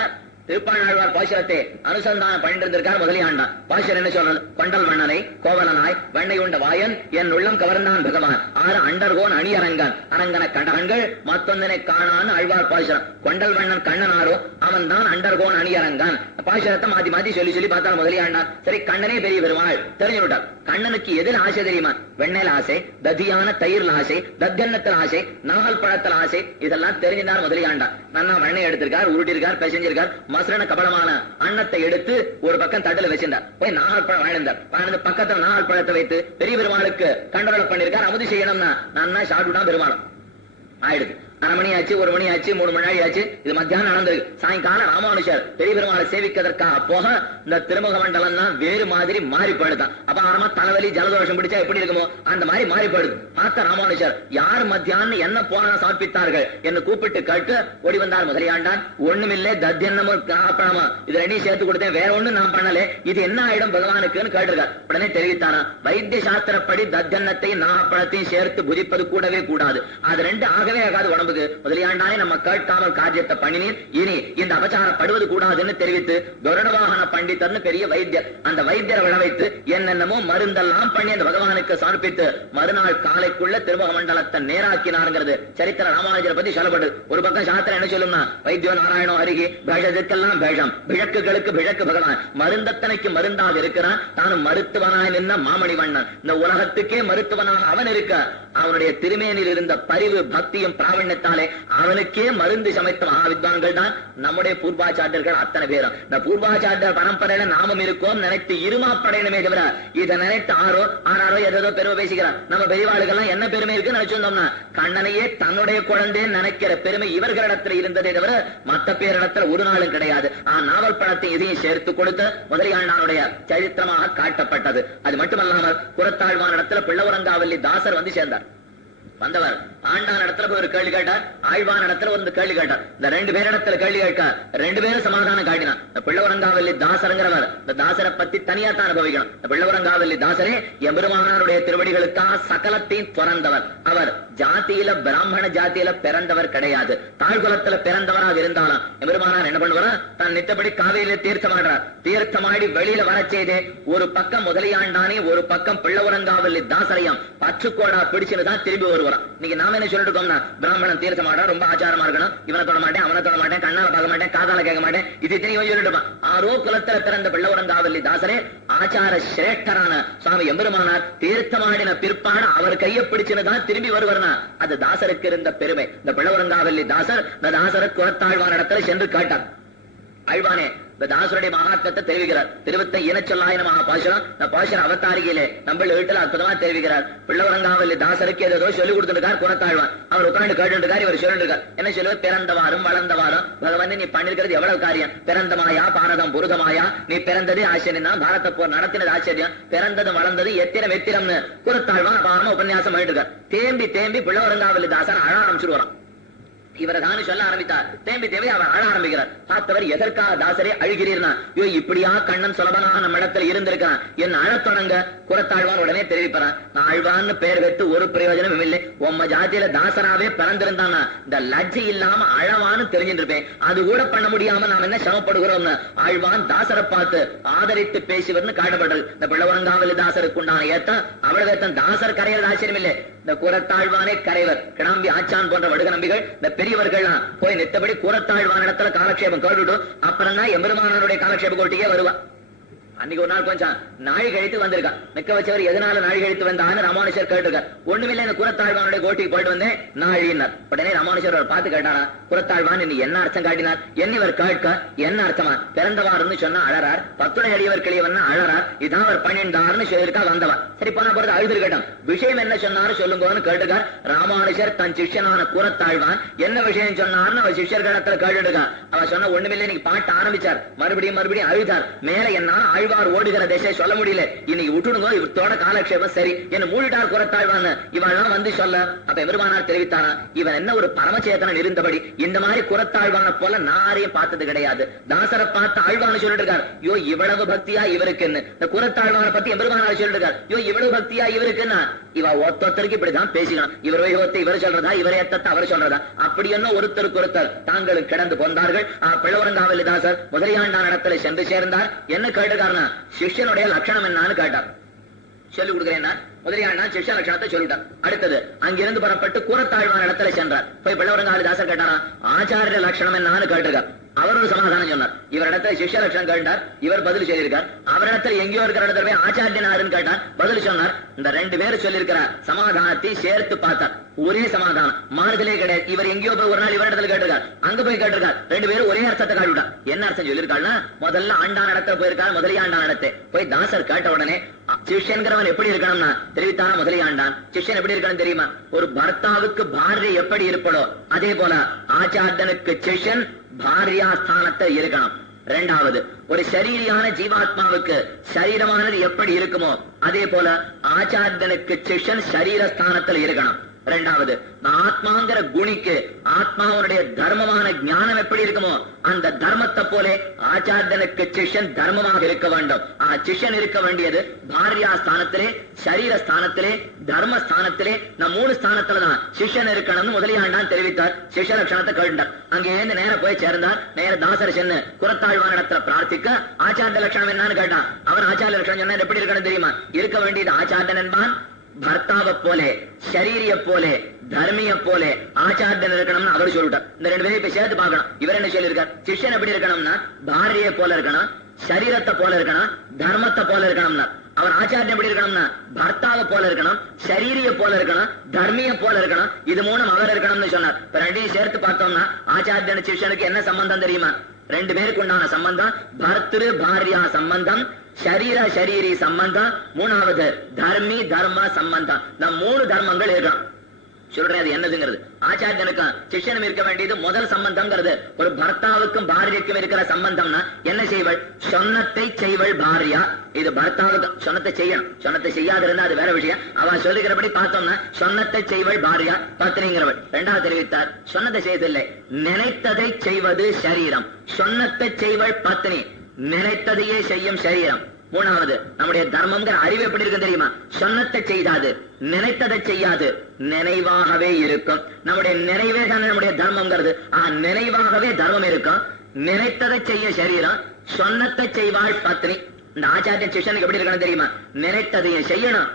திருப்பாணாழ்வார் பாசுரத்தை அனுசந்தானம் பண்ணிட்டு இருந்திருக்கார் முதலியாண்டான். பாசுரம் என்ன சொல்றது? கொண்டல் மன்னனை கோவலனாய் வெண்ணை உண்ட வாயன் என் உள்ளம் கவர்ந்தான் பகவான் 6 அண்டர்கோன் அணியரங்கன் அரங்கன கடகங்கள் மத்தொந்தனை காணான்னு ஆழ்வார் பாசுரம். கொண்டல் மன்னன் கண்ணனாரோ அவன் தான் அண்டர்கோன் அணியரங்கன். பாசுரத்தை மாத்தி மாத்தி சொல்லி பார்த்தார் முதலியாண்டான். சரி, கண்ணனே பெரிய பெருமாள் தெரிஞ்சு விட்டார். கண்ணனுக்கு எதில் ஆசை தெரியுமா? வெண்ணெயில் ஆசை, ததியான தயிர்ல ஆசை, தத்தன்னத்தில் ஆசை, நாகல் பழத்தில் ஆசை, இதெல்லாம் தெரிஞ்சிருந்தார் முதலியாண்டான். நன்னா வெண்ணெய் எடுத்திருக்கார், உருட்டிருக்கார், பெசஞ்சிருக்கார். மசரண கபலமான அன்னத்தை எடுத்து ஒரு பக்கம் தட்டுல வச்சிருந்தார். போய் நாகல் பழம் வாழ்ந்தார். வாழ்ந்து பக்கத்துல நாகல் பழத்தை வைத்து பெரிய பெருமாளுக்கு கண்டரோல பண்ணிருக்கார். அமுது செய்யணும்னா நன்னா சாப்பிட்டுதான் பெருமாளும் ஆயிடுது. 1/2 மணி ஆச்சு, 1 மணி ஆச்சு, 3 மணி ஆச்சு. இது மத்தியானம் நடந்திருக்கு. சாயங்காலம் ராமானுஷர் பெரிய பெருமாளை சேவிக்கிறதுக்காக போக இந்த திருமுக மண்டலம் தான் வேறு மாதிரி மாறி போயிடுதான். அப்ப ஆரமா தலைவலி ஜலதோஷம் பிடிச்சா எப்படி இருக்குமோ அந்த மாதிரி மாறி போயிடுது. பார்த்த ராமானுஷர் யார் மத்தியானம் என்ன போன சமர்ப்பித்தார்கள் என்று கூப்பிட்டு கேட்டு ஓடி வந்தார் முதலியாண்டான். ஒண்ணுமில்லை, தத்தியன்னமும் காப்பணமா இது 2 சேர்த்து கொடுத்தேன், வேற ஒண்ணு நான் பண்ணல, இது என்ன ஆயிடும் பகவானுக்குன்னு கேட்டிருக்கார். உடனே தெரிவித்தானா, வைத்திய சாஸ்திரப்படி தத்தியன்னத்தையும் நாகப்பழத்தையும் சேர்த்து புதிப்பது கூடவே கூடாது. அது 2 ஆகவே ஆகாது உடம்புக்கு. முதலியாண்டானே நம்ம கேட்காமல் காரியத்தை பண்ணினீர், இனி இந்த அபச்சாரப்படுவது கூடாதுன்னு தெரிவித்து கருடவாகன பண்டிதர்னு பெரிய வைத்தியர், அந்த வைத்தியரை விழ வைத்து என்னென்னமோ மருந்தெல்லாம் பண்ணி அந்த பகவானுக்கு சமர்ப்பித்து மறுநாள் காலைக்குள்ள திருமுக மண்டலத்தை நேராக்கினாருங்கிறது சரித்திர ராமானுஜரை பத்தி சொல்லப்படுது. ஒரு பக்கம் சாஸ்திரம் என்ன சொல்லும்னா, வைத்தியோ நாராயணோ அருகே பேஷத்துக்கெல்லாம் பேஷம், பிழக்குகளுக்கு பிழக்கு பகவான், மருந்தத்தனைக்கு மருந்தாக இருக்கிறான். தானும் மருத்துவனாய் நின்ன மாமணி வண்ணன், இந்த உலகத்துக்கே மருத்துவனாக அவன் இருக்க, அவனுடைய திருமேனில் இருந்த பரிவு பக்தியும் பிராவண்யத்தாலே அவனுக்கே மருந்து சமைத்த மகாவித்வான்கள் தான் நம்முடைய பூர்வாச்சாரியர்கள் அத்தனை பேரும். இந்த பூர்வாச்சாரியர் பரம்பரையில நாமும் இருக்கோம் நினைத்து இருமாப்படையணுமே தவிர இதை நினைத்து ஆறாரோ ஏதோ பெருமை பேசிக்கிறார். நம்ம பெரியவாளுகள்லாம் என்ன பெருமை இருக்குன்னு நினைச்சிருந்தோம்னா, கண்ணனையே தன்னுடைய குழந்தைன்னு நினைக்கிற பெருமை இவர்களிடத்துல இருந்ததே தவிர மற்ற பேரிடத்துல ஒரு நாளும் கிடையாது. நாவல் பழத்தை இதையும் சேர்த்து கொடுத்து முதலியாண்டானுடைய சரித்திரமாக காட்டப்பட்டது. அது மட்டுமல்லாமல் குரத்தாழ்வான் இடத்துல பிள்ளவரங்காவல்லி தாசர் வந்து சேர்ந்தார். வந்தவர் ஆண்டான் இடத்துல போய் ஒரு கேள்வி கேட்டார், ஆழ்வான் இடத்துல ஒரு கேள்வி கேட்டார். இந்த 2 பேரிடத்துல கேள்வி கேட்க 2 பேரும் சமாதானம் காட்டினார். இந்த பிள்ளவரங்காவல்லி தாசருங்கிறவர் இந்த தாசரை பத்தி தனியா தான் அனுபவிக்கணும். இந்த பிள்ளவரங்காவல்லி தாசரே எம்பெருமானாருடைய திருவடிகளுக்காக சகலத்தையும் துறந்தவர். அவர் ஜாதியில பிராமண ஜாதியில பிறந்தவர் கிடையாது, தாழ்குலத்துல பிறந்தவராக இருந்தாலும் எம்பெருமானார் என்ன பண்ணுவாரா, தன் நித்தபடி காவிரியில தீர்த்தமாடுறார். தீர்த்தமாடி வெளியில வர செய்தே ஒரு பக்கம் முதலியாண்டானே ஒரு பக்கம் பிள்ளவரங்காவல்லி தாசரையும் பச்சுக்கோடா பிடிச்சுதான் திரும்பி வருவார். இன்னைக்கு நாம என்ன சொல்லிட்டு இருக்கோம்னா, பிராமணன் தீர்த்தமாடா ரொம்ப ஆச்சாரமா இருக்கணும், இவனை தொட மாட்டேன், அவனை தொட மாட்டேன், கண்ணால பார்க்க மாட்டேன், காதால கேட்க மாட்டேன், இது தெரியும் சொல்லிட்டு இருப்பான். ஆரோ குலத்துல பிறந்த பிள்ளவரங்காவல்லி தாசரே ஆச்சார சிரேஷ்டரான சுவாமி எம்பெருமானார் தீர்த்தமாடின பிற்பாடு அவர் கையை பிடிச்சுதான் திரும்பி வருவார்னா அது தாசருக்கு இருந்த பெருமை. இந்த பிள்ளவரங்காவல்லி தாசர் இந்த தாசரை குலத்தாழ்வான் இடத்துல சென்று கேட்டார். ஆழ்வானே இந்த தாசருடைய மகாத்மத்தை தெரிவிக்கிறார். திருவத்தை இனச்சொல்லாயின மகா பாசுரம். இந்த பாசுரம் அவதாரிகையிலே நம்ம வீட்டுல அற்புதமா தெரிவிக்கிறார். பிள்ளவரங்காவல்லி தாசருக்கு ஏதோ சொல்லிக் கொடுத்துருக்கார் குணத்தாழ்வான். அவர் உட்காந்து கேட்டுருக்கார். இவர் சொல்லிருக்கார். என்ன சொல்லுவார்? பிறந்தவாரும் வளர்ந்தவாரும் பகவான் நீ பண்ணிருக்கிறது எவ்வளவு காரியம். பிறந்தமாயா பாரதம் புருதமாயா, நீ பிறந்தது ஆச்சரியம் தான், பாரத போர் நடத்தினது ஆச்சரியம், பிறந்தது வளர்ந்தது எத்திரம் எத்திரம்னு குணத்தாழ்வான் அபாரமா உபன்யாசம் பண்ணிட்டு இருக்கார். தேம்பி தேம்பி பிள்ளவரங்காவல்லி தாசன் அழ ஆரம்பிச்சுடுவாராம். இவரை தானே சொல்ல ஆரம்பித்தார். தேம்பி தேவை அவர் அழ ஆரம்பிக்கிறார். பார்த்தவர் எதற்காக தாசரே அழுகிறீர்னா, ஐயோ இப்படியா கண்ணன் சுலபனாக நம்ம இடத்துல இருந்திருக்கான் என் அழத் தொடங்க குறத்தாழ்வான் உடனே தெரிவிப்பான். நான் ஆழ்வான்னு பெயர் வைத்து ஒரு பிரயோஜனமும் இல்லை. உம்ம ஜாதியில தாசராவே பிறந்திருந்தானா இந்த லஜ்ஜை இல்லாம அழவான்னு தெரிஞ்சுட்டு இருப்பேன். அது கூட பண்ண முடியாம நாம் என்ன சமப்படுகிறோம். ஆழ்வான் தாசரை பார்த்து ஆதரித்து பேசுவர்னு காட்டப்படுறது. இந்த பிள்ளவரங்காவலி தாசருக்கு உண்டான ஏத்தம் அவ்வளவு ஏத்தம். தாசர் கரையிறது ஆச்சரியம் இல்லை. இந்த குறத்தாழ்வானே கரைவர். கிடாம்பி ஆச்சான் போன்ற வடுக நம்பிகள் இந்த பெரியவர்கள் போய் நித்தபடி கூறத்தாழ்வான இடத்துல காலக்ஷேபம் கேட்டுட்டும் அப்புறம் தான் எம்பெருமானவருடைய காலக்ஷேப கோட்டியே வருவா. அன்னைக்கு ஒரு நாள் கொஞ்சம் நாழி கழித்து வந்திருக்கான். மிக்க வச்சவர் எதனால நாழி கழித்து வந்தான்னு ராமானுஷர் கேட்டிருக்கார். ஒண்ணுமில்ல இந்த குறத்தாழ்வானுடைய கோட்டிக்கு போயிட்டு வந்தேன் நாழினார். உடனே ராமானுஷர் அவர் பார்த்து கேட்டாரா, குறத்தாழ்வான் நீ என்ன அர்த்தம் காட்டினார்? என்னவர் கேட்க என்ன அர்த்தமா? பிறந்தவாருன்னு சொன்னா அழறார், பத்துணை அடியவர் கிளியவன் அழறார், இதான் அவர் பன்னிண்டார்னு சொல்லியிருக்கா வந்தவன். சரி போனா பிறகு அழுது கேட்டான். விஷயம் என்ன சொன்னாரு சொல்லுங்கன்னு கேட்டுக்கார். ராமானுஷர் தன் சிஷ்யனான குறத்தாழ்வான் என்ன விஷயம் சொன்னார்னு அவர் சிஷ்யர்களிடத்துல கேட்டுருக்கான். அவன் சொன்ன ஒண்ணுமில்லை. இன்னைக்கு பாட்டு ஆரம்பிச்சார். மறுபடியும் அழுதார். மேல என்ன ஆழ்வார் ஓடுகிற தேச சொல்ல முடியல. இன்னைக்கு விட்டுடுங்க, இவத்தோட காலக்ஷேபம் சரி என்ன மூழ்கிட்டார் குறத்தாழ்வான். இவெல்லாம் வந்து சொல்ல அப்ப எம்பெருமானார் தெரிவித்தாரா, இவன் என்ன ஒரு பரமச்சேதனன் இருந்தபடி இந்த மாதிரி குறத்தாழ்வான போல நாரையும் பார்த்தது கிடையாது. தாசரை பார்த்து ஆழ்வான்னு சொல்லிட்டு இருக்கார். யோ இவ்வளவு பக்தியா இவருக்குன்னு. இந்த குறத்தாழ்வான பத்தி எம்பெருமானார் சொல்லிட்டு இருக்கார். யோ இவ்வளவு பக்தியா இவருக்குன்னா இவ ஒத்தொத்தருக்கு இப்படிதான் பேசிக்கணும். இவர் வைகவத்தை இவர் சொல்றதா, இவரே ஏத்தத்தை அவர் சொல்றதா, அப்படி என்ன ஒருத்தருக்கு ஒருத்தர் தாங்களும் கிடந்து போந்தார்கள். பிள்ளவரங்காவலி தாசர் முதலியாண்டான் இடத்துல சென்று சேர்ந்தார். என்ன கேட்டுக்காரனா, சிஷ்யனுடைய லட்சணம் என்னன்னு கேட்டார். சொல்லிக் கொடுக்கிறேன். முதலியாண்டான் சிஷ்ய லட்சணத்தை சொல்லிட்டார். அடுத்தது அங்கிருந்து புறப்பட்டு கூறத்தாழ்வான இடத்துல சென்றார். போய் பிள்ளவரங்காவலி தாசர் கேட்டாரா, ஆச்சாரிய லட்சணம் என்னன்னு கேட்டிருக்கார். அவர் ஒரு சமாதானம் சொன்னார். இவரிடத்துல சிஷ்ய லட்சணம் கேட்டார். இவர் பதில் சொல்லியிருக்கார். அவரிடத்துல எங்கேயோ இருக்கிற இடத்துல போய் ஆச்சாரியனாருன்னு கேட்டார். பதில் சொன்னார். இந்த ரெண்டு பேரும் சொல்லியிருக்கிறார். சமாதானத்தை சேர்த்து பார்த்தார். ஒரே சமாதானம் மாறுதலே கிடையாது. இவர் எங்கேயோ போய் ஒரு நாள் இவர் இடத்துல கேட்டிருக்கார். அங்க போய் கேட்டிருக்கார். ரெண்டு பேரும் ஒரே அர்த்தத்தை காட்டிவிட்டார். என்ன அர்த்தம் சொல்லியிருக்காருன்னா, முதல்ல ஆண்டான் இடத்துல போயிருக்கார். முதலியாண்டான் இடத்தை போய் தாசர் கேட்ட உடனே சிஷ்யன்கிறவன் எப்படி இருக்கணும்னா தெரிவித்தானா முதலியாண்டான். சிஷ்யன் எப்படி இருக்கணும் தெரியுமா? ஒரு பர்த்தாவுக்கு பாரியை எப்படி இருப்படோ அதே போல ஆச்சாரியனுக்கு சிஷ்யன் பாரியா ஸ்தானத்தை இருக்கணும். இரண்டாவது, ஒரு சரீரியான ஜீவாத்மாவுக்கு சரீரமானது எப்படி இருக்குமோ அதே போல ஆச்சாரியனுக்கு சிஷ்யன் சரீரஸ்தானத்தில் இருக்கணும். இரண்டாவது, ஆத்மாங்கிற குணிக்கு ஆத்மாவுடைய தர்மமான ஞானம் எப்படி இருக்குமோ அந்த தர்மத்தை போல ஆச்சாரியனுக்கு சிஷ்யன் தர்மமாக இருக்க வேண்டும். சிஷ்யன் இருக்க வேண்டியது பாரியா ஸ்தானத்திலே, சரீர ஸ்தானத்திலே, தர்ம ஸ்தானத்திலே, நம் மூணு ஸ்தானத்துலதான் சிஷ்யன் இருக்கணும்னு முதலியாண்டான் தெரிவித்தார். சிஷ்ய லட்சணத்தை கேட்டார். அங்கேருந்து நேர போய் சேர்ந்தார். நேர தாசர் சென்னு குறத்தாழ்வான இடத்துல பிரார்த்திக்க ஆச்சாரிய லட்சணம் என்னன்னு கேட்டான். அவன் ஆச்சாரிய லட்சணம் சொன்ன எப்படி இருக்கணும் தெரியுமா? இருக்க வேண்டியது ஆச்சாரியன் என்பான் பர்த்தாவை போலே, சரீரிய போலே, தர்மிய போலே ஆச்சாரியன் இருக்கணும்னு அவர் சொல்லிட்டார். இந்த ரெண்டு பேரும் இப்ப சேர்த்து பார்க்கணும். இவர் என்ன சொல்லியிருக்கார்? சிஷ்யன் எப்படி இருக்கணும்னா பாரியை போல இருக்கணும், சரீரத்தை போல இருக்கணும், தர்மத்தை போல இருக்கணும்னா. அவர் ஆச்சாரியன் எப்படி இருக்கணும்னா பர்த்தாவை போல இருக்கணும், சரீரிய போல இருக்கணும், தர்மிய போல இருக்கணும். இது மூணும் அவர் இருக்கணும்னு சொன்னார். இப்ப ரெண்டையும் சேர்த்து பார்த்தோம்னா ஆச்சாரியன் சிஷ்யனுக்கு என்ன சம்பந்தம் தெரியுமா? ரெண்டு பேருக்கு உண்டான சம்பந்தம் பர்திரு பாரியா சம்பந்தம், சரீர சரீரி சம்பந்தம், மூணாவது தர்மி தர்ம சம்பந்தம். நம் மூணு தர்மங்கள் இருக்கணும். சொல்றேன் அது என்னதுங்கிறது. ஆச்சாரியனுக்கும் சிஷ்யனும் இருக்க வேண்டியது முதல் சம்பந்தம்ங்கிறது. ஒரு பர்த்தாவுக்கும் பாரியக்கும் இருக்கிற சம்பந்தம்னா என்ன செய்வள்? சொன்னத்தை செய்வள் பாரியா. இது பர்த்தாவுக்கு சொன்னத்தை செய்யணும். சொன்னத்தை செய்யாது இருந்தா அது வேற விஷயம். அவன் சொல்லுகிறபடி பார்த்தோம்னா சொன்னத்தை செய்வள் பாரியா பத்னிங்கிறவள். இரண்டாவது தெரிவித்தார், சொன்னதை செய்வதில்லை, நினைத்ததை செய்வது சரீரம். சொன்னத்தை செய்வள் பத்னி, நினைத்ததையே செய்யும் சரீரம். மூணாவது, நம்முடைய தர்மம்ங்கிற அறிவு எப்படி இருக்கு தெரியுமா? சொன்னத்தை செய்யாது, நினைத்ததை செய்யாது, நினைவாகவே இருக்கும். நம்முடைய நினைவே தான் நம்முடைய தர்மம்ங்கிறது. நினைவாகவே தர்மம் இருக்கும். நினைத்ததை செய்ய சரீரம், சொன்னத்தை செய்வாள் பத்னி. இந்த ஆச்சாரிய சிஷ்யனுக்கு எப்படி இருக்கணும் தெரியுமா? நினைத்ததையும் செய்யணும்,